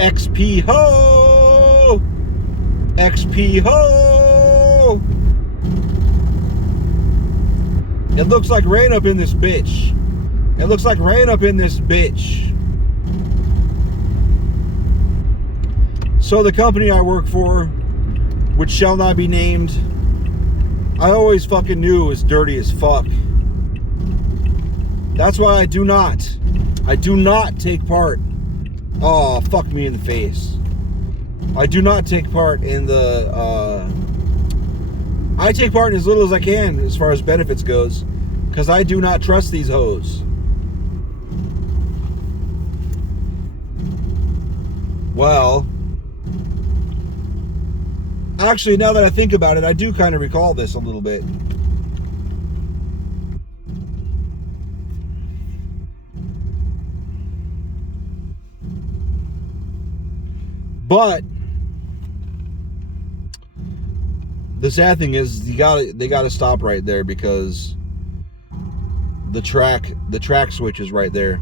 XP ho! XP ho! It looks like rain up in this bitch. It looks like rain up in this bitch. So the company I work for, which shall not be named, I always fucking knew it was dirty as fuck. That's why I do not take part. Oh, fuck me in the face. I do not take part in the, I take part in as little as I can as far as benefits goes, because I do not trust these hoes. Well, actually, now that I think about it, I do kind of recall this a little bit. But the sad thing is, they gotta stop right there, because the track switch is right there.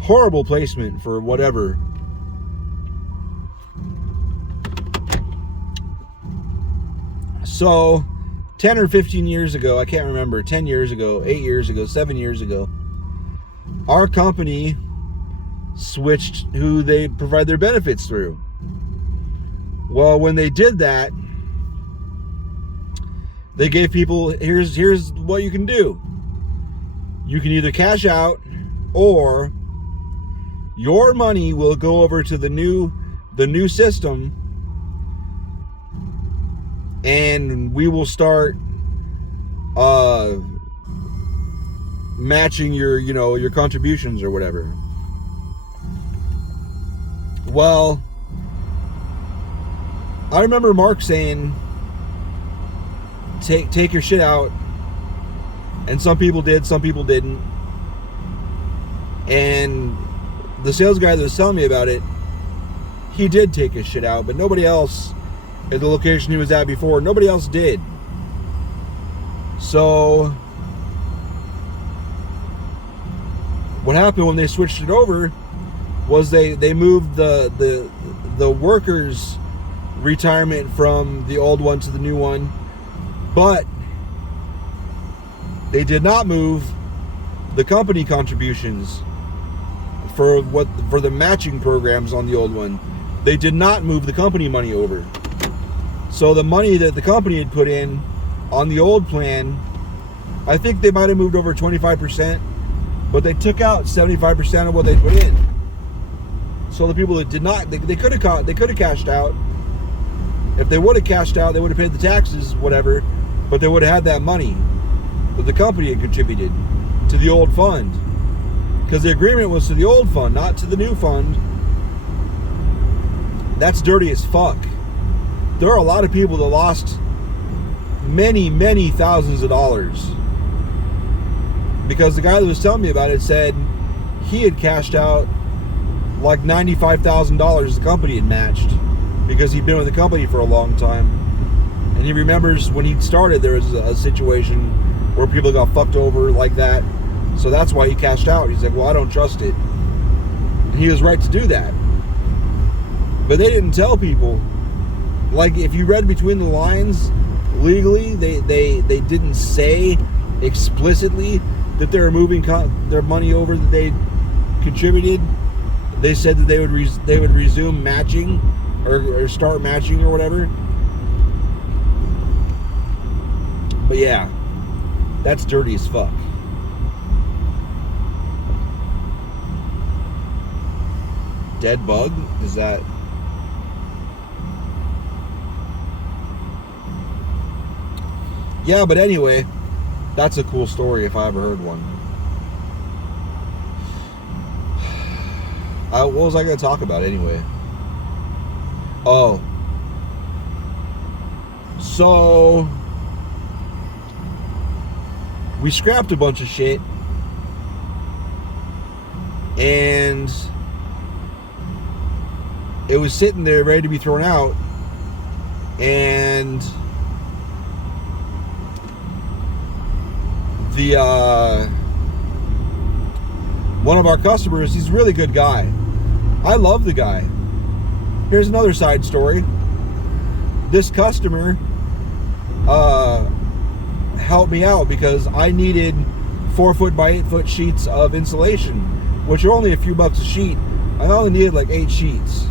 Horrible placement for whatever. So 10 or 15 years ago, I can't remember, 10 years ago, 8 years ago, 7 years ago, our company switched who they provide their benefits through. Well, when they did that, they gave people, here's what you can do. You can either cash out, or your money will go over to the new system, and we will start matching your contributions or whatever. Well, I remember Mark saying, take your shit out, and some people did, some people didn't. And the sales guy that was telling me about it, he did take his shit out, but nobody else at the location he was at before, nobody else did. So what happened when they switched it over was they moved the workers' retirement from the old one to the new one, but they did not move the company contributions for the matching programs on the old one. They did not move the company money over. So the money that the company had put in on the old plan, I think they might have moved over 25%, but they took out 75% of what they put in. So the people that did not, they could have cashed out. If they would have cashed out, they would have paid the taxes, whatever, but they would have had that money that the company had contributed to the old fund. Because the agreement was to the old fund, not to the new fund. That's dirty as fuck. There are a lot of people that lost many, many thousands of dollars. Because the guy that was telling me about it said he had cashed out like $95,000 the company had matched, because he'd been with the company for a long time. And he remembers when he started, there was a situation where people got fucked over like that. So that's why he cashed out. He's like, well, I don't trust it. And he was right to do that. But they didn't tell people. Like, if you read between the lines, legally, they didn't say explicitly that they were moving their money over that they contributed. They said that they would resume matching or start matching or whatever. But yeah, that's dirty as fuck. Dead bug? Is that... Yeah, but anyway, that's a cool story if I ever heard one. What was I going to talk about anyway? Oh. So, we scrapped a bunch of shit, and it was sitting there ready to be thrown out, and the one of our customers, he's a really good guy. I love the guy. here's another side story. This customer helped me out because I needed 4 foot by 8 foot sheets of insulation, which are only a few bucks a sheet. I only needed like 8 sheets.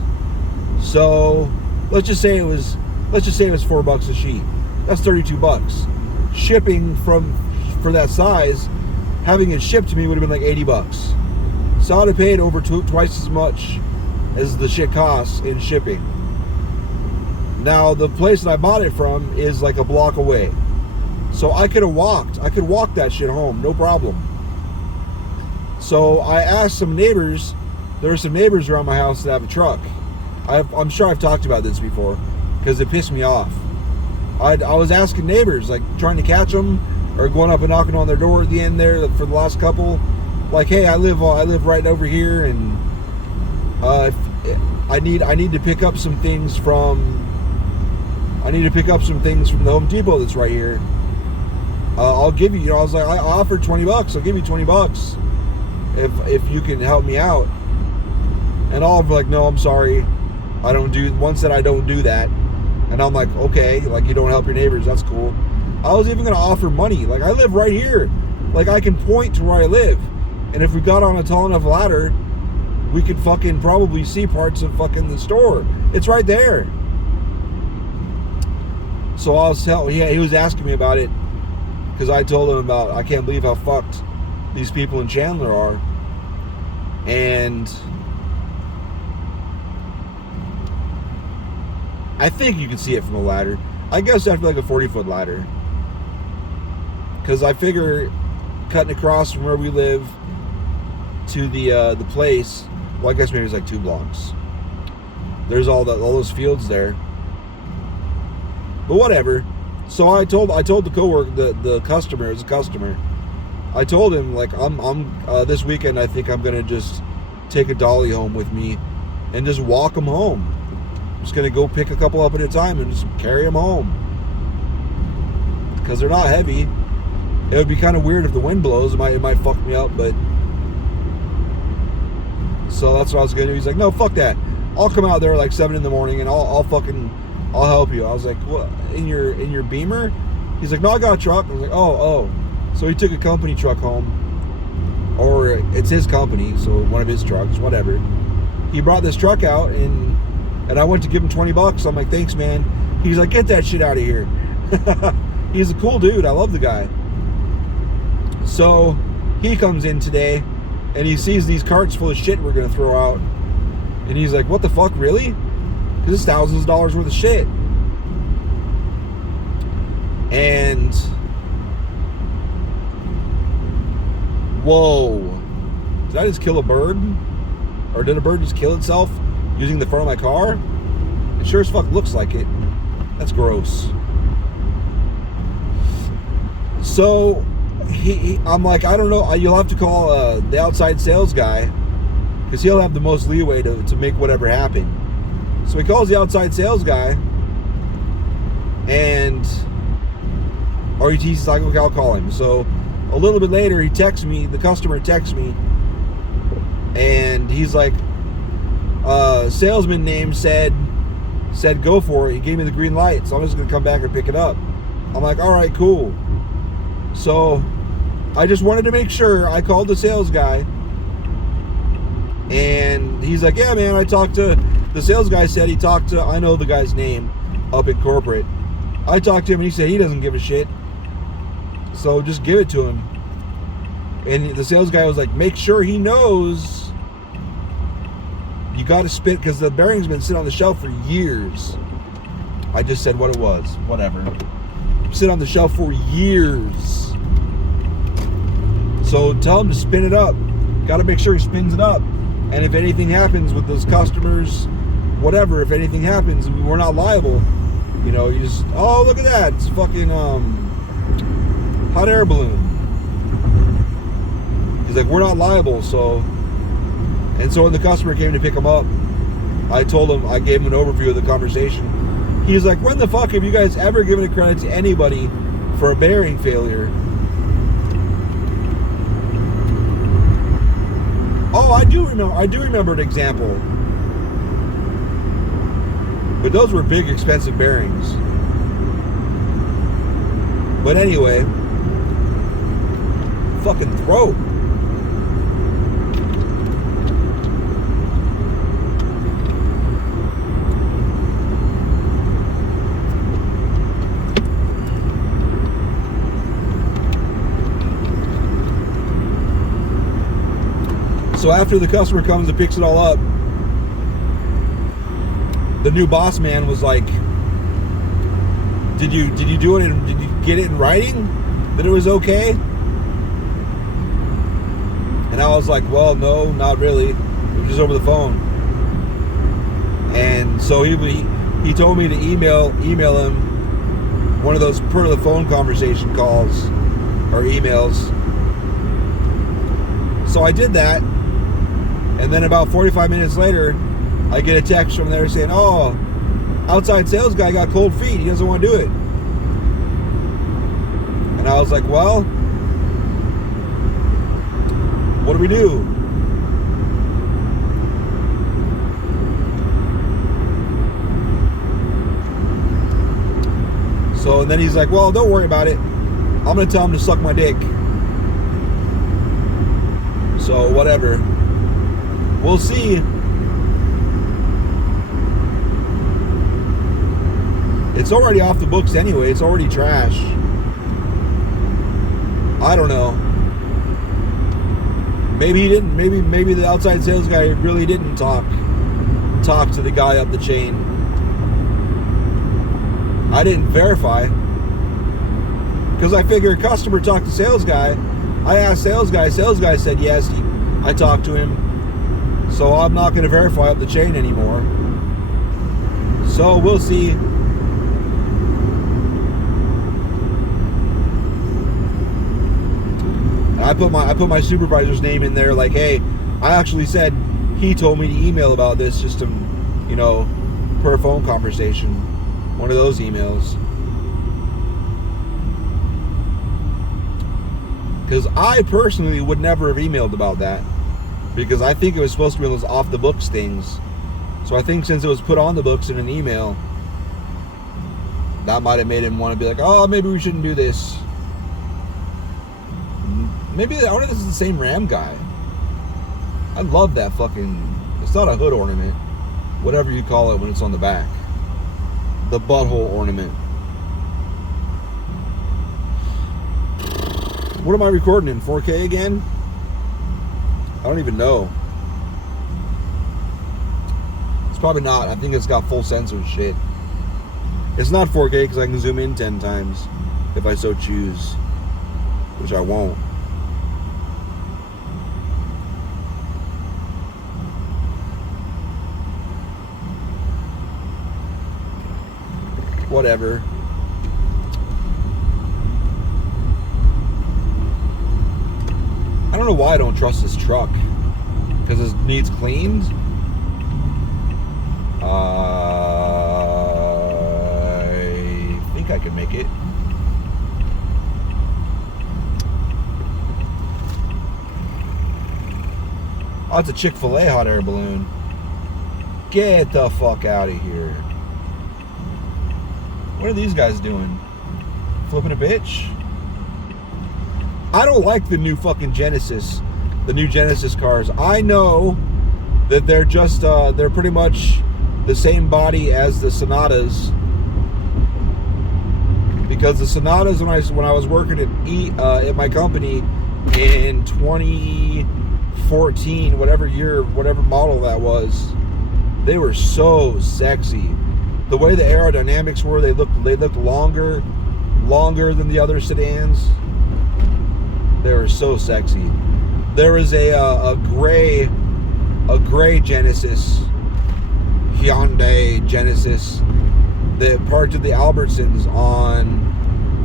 So let's just say it was $4 a sheet. That's 32 bucks. Shipping for that size, having it shipped to me would have been like 80 bucks. So I'd have paid over twice as much as the shit costs in shipping. Now the place that I bought it from is like a block away. So I could walk that shit home, no problem. So I asked some neighbors. There are some neighbors around my house that have a truck. I'm sure I've talked about this before because it pissed me off. I was asking neighbors, like trying to catch them or going up and knocking on their door at the end there for the last couple. Like, hey, I live right over here, and I need to pick up some things from the Home Depot that's right here. I'll give you, I was like, I offered $20. I'll give you $20 if you can help me out. And all of them like, no, I'm sorry. One said I don't do that. And I'm like, okay, like you don't help your neighbors, that's cool. I was even gonna offer money. Like, I live right here. Like, I can point to where I live. And if we got on a tall enough ladder, we could fucking probably see parts of fucking the store. It's right there. So he was asking me about it because I told him about, I can't believe how fucked these people in Chandler are. And I think you can see it from a ladder. I guess I have to be like a 40-foot ladder. Because I figure cutting across from where we live to the place, well, I guess maybe it's like 2 blocks. There's all those fields there. But whatever. So I told the coworker, the customer, as a customer, I told him, like, I'm this weekend I think I'm gonna just take a dolly home with me and just walk them home. I'm just gonna go pick a couple up at a time and just carry them home because they're not heavy. It would be kind of weird if the wind blows. It might fuck me up, but so that's what I was gonna do. He's like, no, fuck that. I'll come out there like 7 in the morning and I'll help you. I was like, what, in your Beamer? He's like, no, I got a truck. I was like, oh. So he took a company truck home, or it's his company, so one of his trucks, whatever. He brought this truck out and I went to give him $20. I'm like, thanks, man. He's like, get that shit out of here. He's a cool dude. I love the guy. So he comes in today and he sees these carts full of shit we're going to throw out. And he's like, what the fuck, really? Because it's thousands of dollars worth of shit. And whoa, did I just kill a bird? Or did a bird just kill itself using the front of my car? It sure as fuck looks like it. That's gross. So I'm like, I don't know, you'll have to call the outside sales guy because he'll have the most leeway to make whatever happen. So he calls the outside sales guy or he's like, okay, I'll call him. So a little bit later, the customer texts me, and he's like, salesman name said go for it. He gave me the green light, so I'm just gonna come back and pick it up. I'm like, all right, cool. So I just wanted to make sure. I called the sales guy, and he's like, yeah, man, the sales guy said he talked to, I know the guy's name up at corporate. I talked to him and he said he doesn't give a shit. So just give it to him. And the sales guy was like, make sure he knows you got to spin, because the bearing's been sitting on the shelf for years. I just said what it was. Whatever. Sit on the shelf for years. So tell him to spin it up. Got to make sure he spins it up. And if anything happens with those customers, whatever, if anything happens, we're not liable. You know, you just, oh, look at that. It's fucking hot air balloon. He's like, we're not liable, so. And so when the customer came to pick him up, I gave him an overview of the conversation. He's like, when the fuck have you guys ever given a credit to anybody for a bearing failure? Oh, I do remember an example. But those were big, expensive bearings. But anyway, fucking throat. So after the customer comes and picks it all up, the new boss man was like, Did you do it? Did you get it in writing that it was okay? And I was like, well, no, not really. It was just over the phone. And so he told me to email him one of those per the phone conversation calls or emails. So I did that, and then about 45 minutes later, I get a text from there saying, "Oh, outside sales guy got cold feet. He doesn't want to do it." And I was like, well, what do we do? So, and then he's like, well, don't worry about it. I'm going to tell him to suck my dick. So, whatever. We'll see. It's already off the books anyway. It's already trash. I don't know. Maybe he didn't. Maybe the outside sales guy really didn't talk to the guy up the chain. I didn't verify, because I figure customer talked to sales guy. I asked sales guy said yes. I talked to him. So I'm not going to verify up the chain anymore. So we'll see. I put my supervisor's name in there, like, hey, I actually said he told me to email about this, just to, per phone conversation, one of those emails. Because I personally would never have emailed about that, because I think it was supposed to be one of those off the books things. So I think since it was put on the books in an email, that might have made him want to be like, oh, maybe we shouldn't do this. Maybe I wonder if this is the same Ram guy. I love that fucking... It's not a hood ornament. Whatever you call it when it's on the back. The butthole ornament. What am I recording in? 4K again? I don't even know. It's probably not. I think it's got full sensor shit. It's not 4K because I can zoom in 10 times if I so choose. Which I won't. Whatever. I don't know why I don't trust this truck. Because it needs cleaned? I think I can make it. Oh, it's a Chick-fil-A hot air balloon. Get the fuck out of here. What are these guys doing? Flipping a bitch? I don't like the new fucking Genesis. The new Genesis cars. I know that they're just, they're pretty much the same body as the Sonatas. Because the Sonatas, when I was working at my company in 2014, whatever year, whatever model that was, they were so sexy. The way the aerodynamics were, they looked longer than the other sedans. They were so sexy. There was a gray Genesis, Hyundai Genesis, that parked at the Albertsons on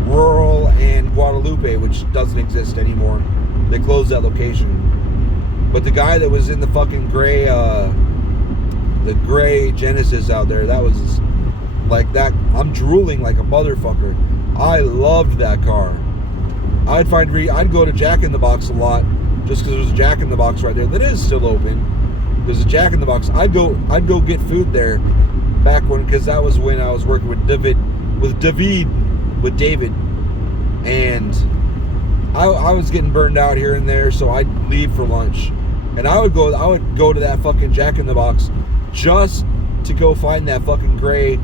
Rural and Guadalupe, which doesn't exist anymore. They closed that location. But the guy that was in the fucking gray Genesis out there, that was like that. I'm drooling like a motherfucker. I loved that car. I'd go to Jack in the Box a lot, just because there's a Jack in the Box right there that is still open. There's a Jack in the Box. I'd go get food there, back when, because that was when I was working with David, and I was getting burned out here and there, so I'd leave for lunch, and I would go to that fucking Jack in the Box just to go find that fucking gray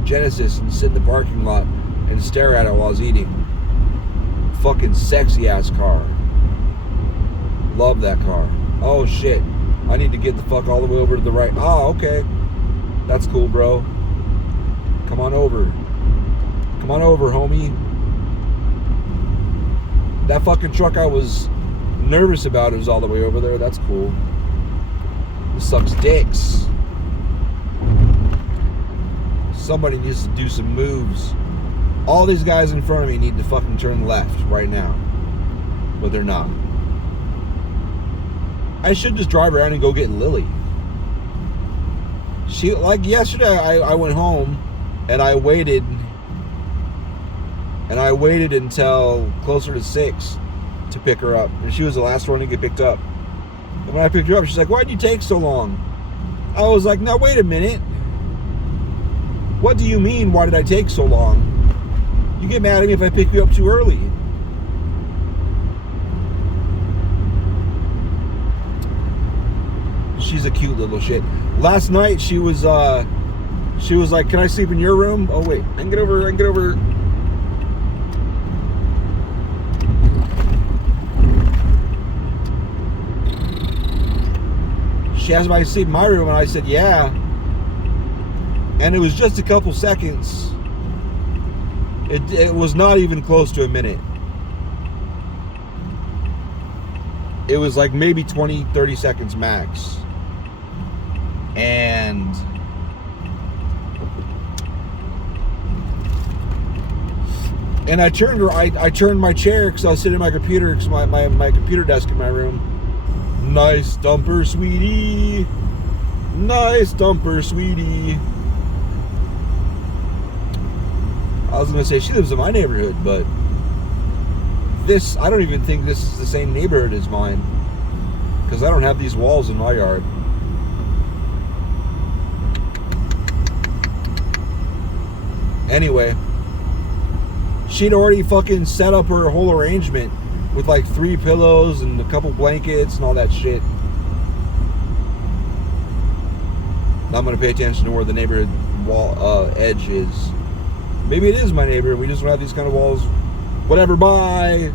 Genesis and sit in the parking lot and stare at it while I was eating. Fucking sexy ass car. Love that car. Oh shit. I need to get the fuck all the way over to the right. Oh, okay. That's cool, bro. Come on over. Come on over, homie. That fucking truck I was nervous about is all the way over there. That's cool. This sucks dicks. Somebody needs to do some moves. All these guys in front of me need to fucking turn left right now. But they're not. I should just drive around and go get Lily. She, like yesterday, I went home and I waited until closer to 6 to pick her up. And she was the last one to get picked up. And when I picked her up, she's like, "Why'd you take so long?" I was like, "Now wait a minute. What do you mean, why did I take so long? You get mad at me if I pick you up too early." She's a cute little shit. Last night she was like, "Can I sleep in your room?" Oh wait, I can get over. She asked if I could sleep in my room, and I said, "Yeah." And it was just a couple seconds. It was not even close to a minute. It was like maybe 20, 30 seconds max. And I turned my chair because I was sitting at my computer, because my computer desk in my room. Nice dumper, sweetie. Nice dumper, sweetie. I was going to say she lives in my neighborhood, but I don't even think this is the same neighborhood as mine, because I don't have these walls in my yard. Anyway, she'd already fucking set up her whole arrangement with like 3 pillows and a couple blankets and all that shit. Now I'm going to pay attention to where the neighborhood wall edge is. Maybe it is my neighborhood. We just don't have these kind of walls. Whatever, bye.